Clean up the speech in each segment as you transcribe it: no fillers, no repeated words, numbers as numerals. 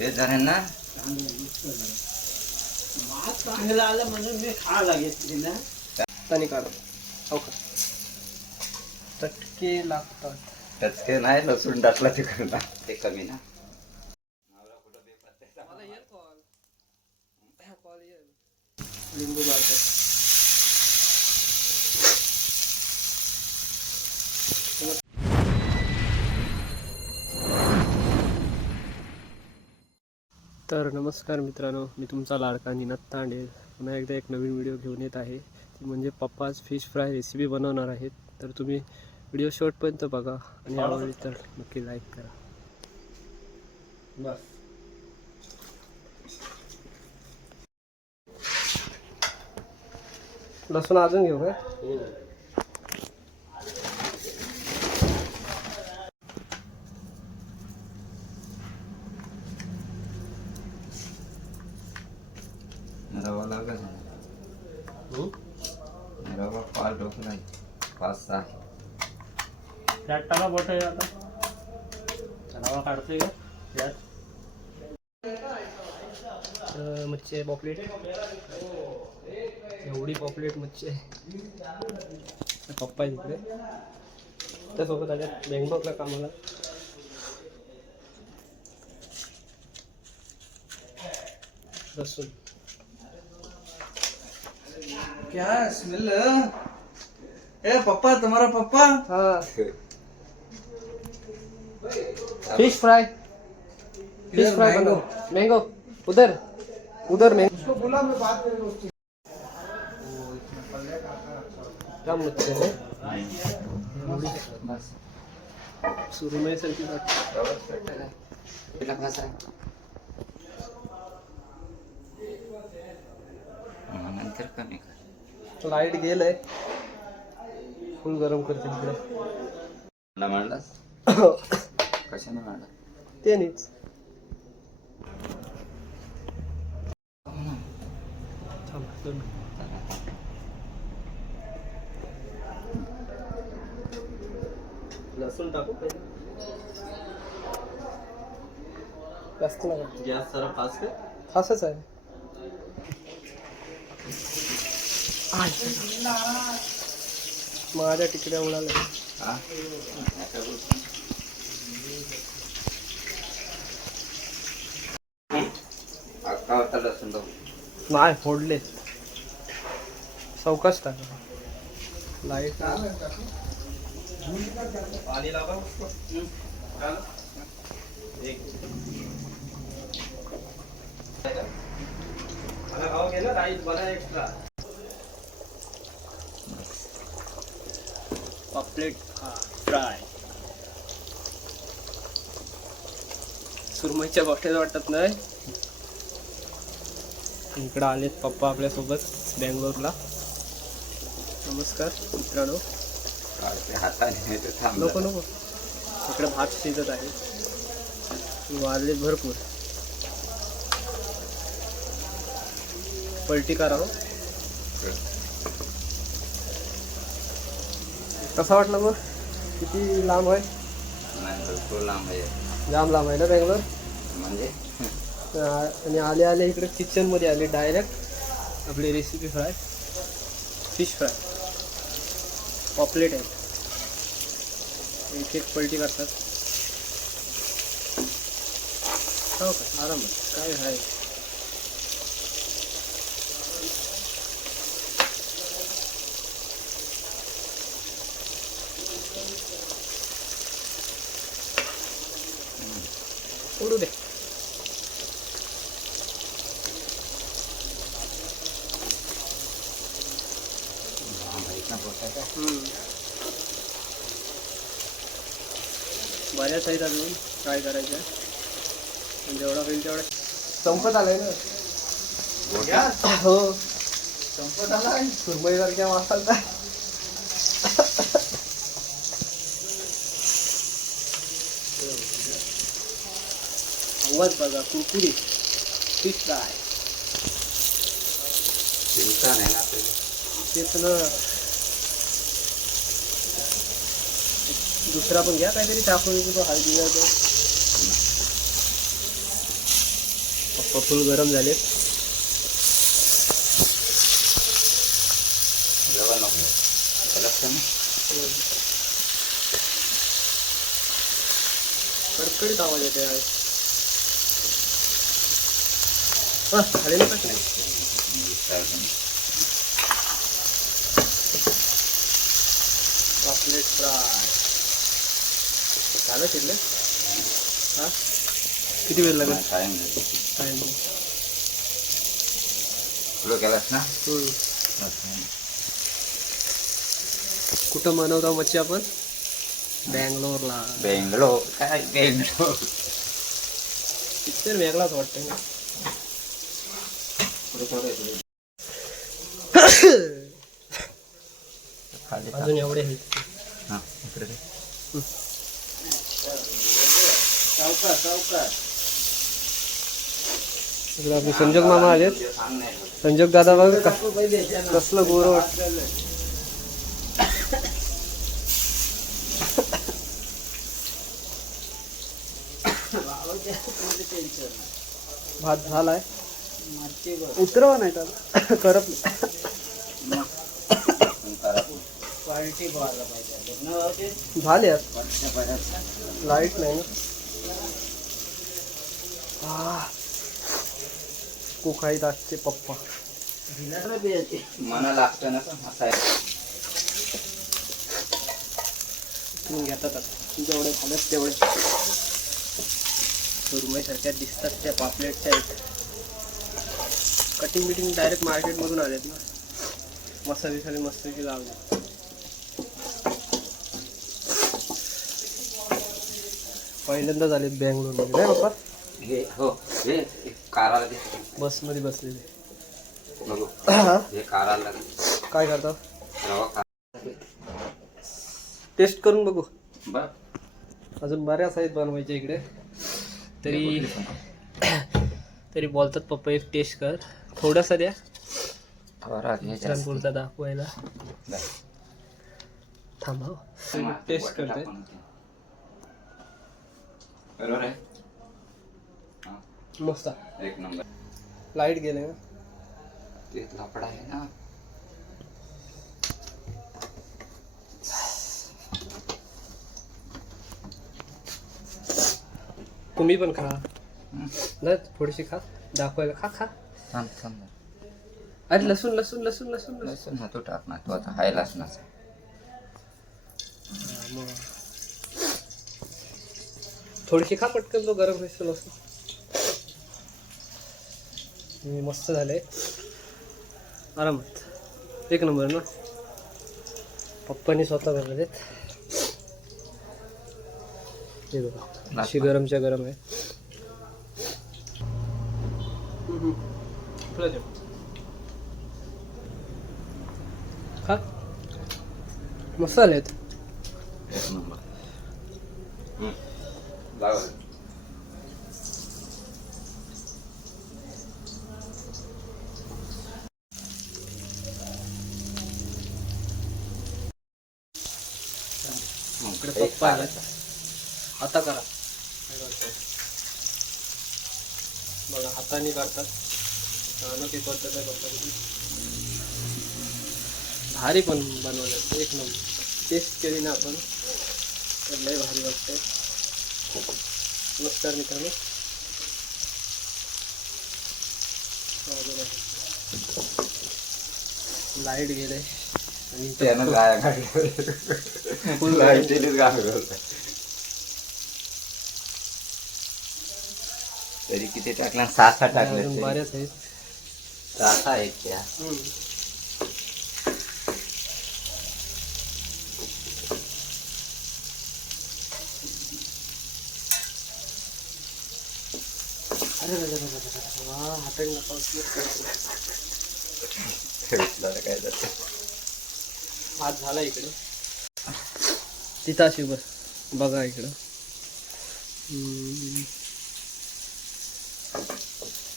Base झाले ना चांगलं आलं म्हणून मी खायला घेतली ना. आणि काढ हो का चटके लागतात. टचके नाही लसूण टाकला तिकडून ते कमी ना. मला येईल कॉल येईल. लिंबू मारतात. तर नमस्कार मित्रांनो, मी तुमचा लाडका निनाद तांडे पुन्हा एकदा एक नवीन व्हिडिओ घेऊन येत आहे. ती म्हणजे पप्पाच फिश फ्राय रेसिपी बनवणार आहेत. तर तुम्ही व्हिडिओ शेवटपर्यंत बघा आणि आवडली तर नक्की लाईक करा. बस लसूण अजून घेऊ का? रवा लागेल रवा पाच डोकं नाही 5-6 त्यात टाका बोट आता रवा काढतोय का त्यात. मच्छी आहे पॉपलेट. एवढी पॉपलेट मच्छी आहे. पप्पा आहे तिकडे त्यासोबत आल्यात बँकॉकला कामाला. लसूण क्या स्मेल. ए पप्पा तुम्हारा पप्पा. हाँ फिश फ्राई. फिश फ्राई बनो. मैंगो उधर उधर मैंगो. उसको बोला मैं बात करेंगे उसकी. क्या मच्छी है बस सुरमई सारखी तिला कसं आहे नंतर कमी कर. लाईट गेलंय. फुल गरम करते तिकडे. मला मांडलास कशाने मांडला ते नीच लसूण टाकू पहिले. जास्त नका. गॅस जरा फास्ट कर. असंच आहे. माझ्या तिकड्या उडाल्या. हा अक्का होता लसूण तो नाही फोडले. चौकाच टाका. लाईट पाणी लावा उसको. खाना खाओगे ना राइस बना एक्स्ट्रा. पॉपलेट फ्राय. सुरमईच्या गोष्टी वाटत नाही. इकडं आलेत पप्पा आपल्यासोबत बँगलोरला. नमस्कार मित्रांनो. हाताने ते नको थांबलं नको. इकडे भात शिजत आहे. वाढलेत भरपूर. पलटी करा हो. कसा वाटला मग? किती लांब आहे? नाही भरपूर लांब आहे जाम लांब आहे ना बँगलोर. म्हणजे आणि आले आले इकडे किचनमध्ये आले डायरेक्ट. आपली recipe fry fish fry paplet आहे. एक एक पलटी करतात. हो का आराम काय आहे. उडू दे. बऱ्याच आहेत अजून ट्राय करायच्या. जेवढा होईल तेवढा. संपत आलाय ना. हो संपत आलाय. सुरमई सारख्या मासालता. आवाज बघा कुरकुरीत फिश फ्राय. चिंता नाही ना आपल्याला. तेच ना. दुसरा पण घ्या काहीतरी टाकून तो हळदीला. पप्पा फुल गरम झाले. जेवण नको लक्ष ना. कडकडीत आवाज येते आहे. खाली नका ठेवू. पापलेट फ्राय झालं शिरलं. हा किती वेळ लागेल? टाइम तुला केलास ना. कुठं बनवता मच्छी आपण? बँगलोरला. बेंगलोर काय बेंगलोर. पिक्चर वेगळाच वाटतं ना. अजून एवढे आहेत. इकडे आपले संजोग मामा आलेत. संजोग दादा बघ कसलं गोर वाटतं. भात झालाय. उतरवा नाही तर करप झाले. लाईट नाही ना. कोकाई दाटचे पप्पा मला लागतं ना पण असं आहे. तुम्ही घेतात जेवढे खाण्यात तेवढे. सुरमईसारख्या दिसतात त्या पापलेटच्या आहेत. कटिंग बिटिंग डायरेक्ट मार्केटमधून आलेत ना. मसाले बिसाले मस्तपैकी लावले. पहिल्यांदा झालेत बँगलोरमध्ये नाही पप्पा. हे हो हे काराला दे. बसमध्ये बसलेले बघू हे काराला काय करतात. रवा कारा टेस्ट करून बघू. बघ अजून बऱ्याच आहेत बनवायच्या इकडे. तरी बोलतात पप्पा एक टेस्ट कर. थोडासा द्या पुरता दाखवायला. थांबा टेस्ट करताय. बरोबर आहे. मस्त एक नंबर. लाईट गेले ना. ते लफडा आहे ना. तुम्ही पण खा ना. थोडीशी खा दाखवायला. खा खा. थांब थांब. अरे लसूण लसूण लसूण लसूण लसूण. लसूण ना तू टाक ना. तू आता हाय लसणाचा. थोडीशी खा पटकन. तो गरम होईल लसूण. मस्त झालंय आरामात. एक नंबर ना. पप्पानी स्वतः बनवलेत. हे बघा अशी गरमच्या गरम आहे. खा मस्त आलेत. एक नंबर. लावा. इकडे पप्पा आलेत. आता करा. बघा हाताने करतात. अनोखी पद्धत आहे पप्पाची. भारी पण बनवलं एक नंबर. टेस्ट केली ना आपण तर लय भारी वाटतंय. नमस्कार मित्रांनो. लाईट गेले आणि त्यानं गाया काढल्या. फुल लाईटीनेच गाया. तरी किती टाकल्या? 6 टाकल्या. बऱ्याच आहेत. 6 आहेत त्या. अरे हाताने काय जातं. भात झाला इकडे. तिथं अशी बस बघा इकडं.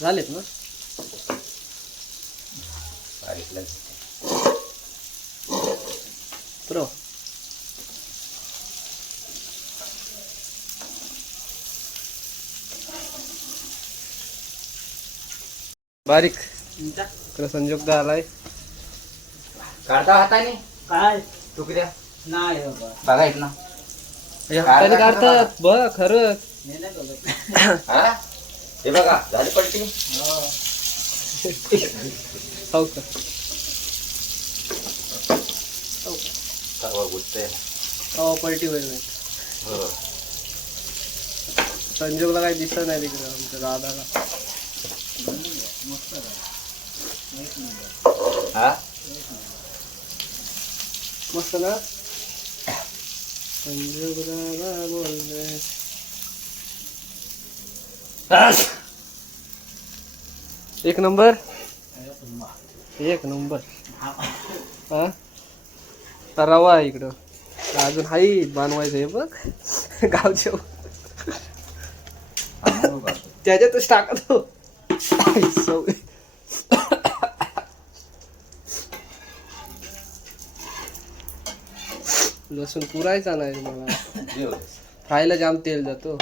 झालेत ना. बरोबर. बारीक इकडं संजोगदा आलाय. काढता हाताने काय तुकड्या नाही बाबा बघा इथं ना. हे हाताने काढतात बघ खरंच. मी नाही बघत. हा हे बघा झाली पलटी. हो का सर्व गुजतंय. हो पलटी होईल नाही. हो संजोगला काही दिसत नाही तिकडं आमच्या दादाला. हा मस्त ना संजोगला बोलले. एक नंबर एक नंबर. हा रवा आहे इकडं अजून हाई बनवायचं आहे बघ गावच्या त्याच्यातच टाकतो. लसूण पुरायचा नाही मला. खायला जाम तेल जातो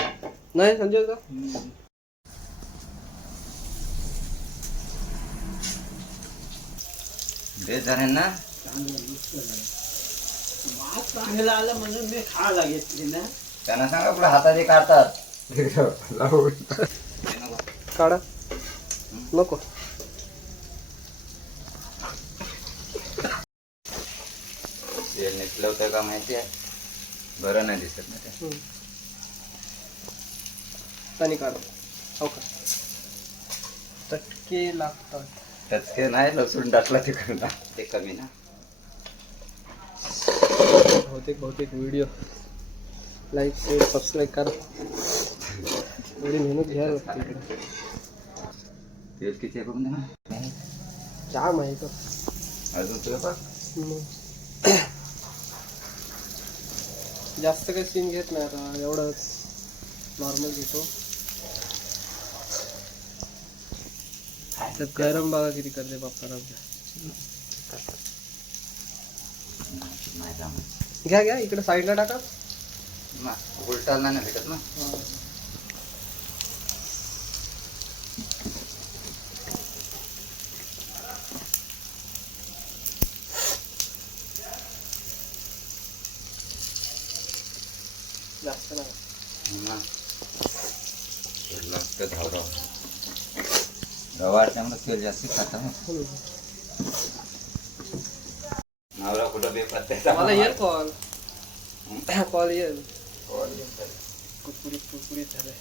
नाही संजय का. बेस झाले ना. चांगलं आलं म्हणून मी खायला घेतली ना. त्यांना सांगा आपल्या हाताने काढतात. काढा नको. तेल नेसलं होतं का माहिती आहे. बरं नाही दिसत ना ते. आणि काढा हो का चटके लागतात. टचके नाही लसूण टाकला तिकडला ते कमी ना. बहुतेक व्हिडिओ लाईक शेअर सबस्क्राईब करा. एवढी मेहनत घ्यायला लागते इकडे. तेल किती आहे बघून ना. जाम आहे का अजून तुला बघ. जास्त काही सीन घेत नाही आता एवढंच नॉर्मल घेतो. तर गरम बघा किती करते बाप्पा आमच्या. नाही जमत. घ्या घ्या इकडे साईडला टाका. उलटा नाही भेटत ना. जास्त नाही तेल लागतं धावराव. गवार त्यामुळे तेल जास्त खाता ना. नवरा कुठं बेपत्ता. मला येईल कॉल कॉल येईल. कुरकुरीत झालंय.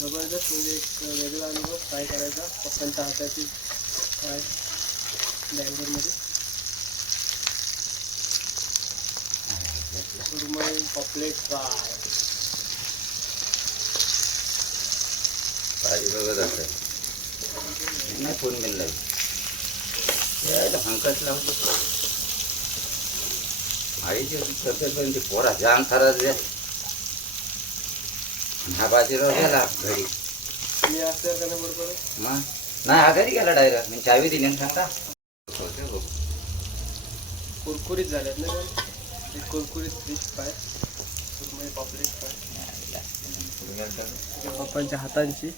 जबरदस्त म्हणजे एक वेगळा अनुभव फ्राय करायचा. पप्पांच्या हाताची फ्राय बँगलोरमध्ये. सुरमई पॉपलेट फ्राय. भाजी बघत असत नाही. फोन बिन यायला हंकट लावतो. आईची तब्येत पण ती पोरा जाम खराब आहे. हा बाजीराव गेला घरी. मी असल्या का बरोबर मग नाही हा घरी गेला डायरेक्ट. मी चावी दिली ना सांगा. कुरकुरीत झाल्यात ना एक कुरकुरीत फिश फ्राय. सुरमई पॉपलेट फ्राय पप्पांच्या हातांची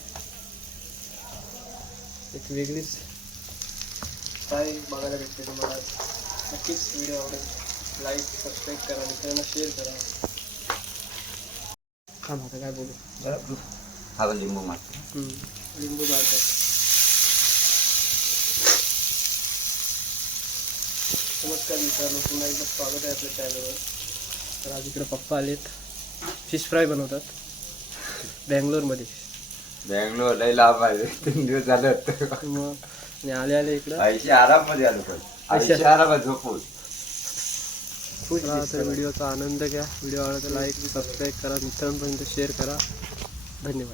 एक वेगळीच फ्राय बघायला भेटते तुम्हाला. नक्कीच व्हिडिओ आवडेल. लाईक सबस्क्राईब करा. मित्रांना शेअर करा. काम आता काय बोलू. हा लिंबू मारतो. लिंबू जाळतात. नमस्कार मित्रांनो पुन्हा एकदा स्वागत आहे आपल्या चॅनलवर. तर आज इकडे पप्पा आलेत. फिश फ्राय बनवतात बँगलोरमध्ये. बँगलोर लय लांब आहे. 3 दिवस झाले मग आणि आले इकडं आईशी आराम मध्ये आलो. पण आईशी आरामात झोपून. तर व्हिडिओचा आनंद घ्या. व्हिडिओ आवडला तर लाईक सबस्क्राईब करा. मित्रांपर्यंत शेअर करा. धन्यवाद.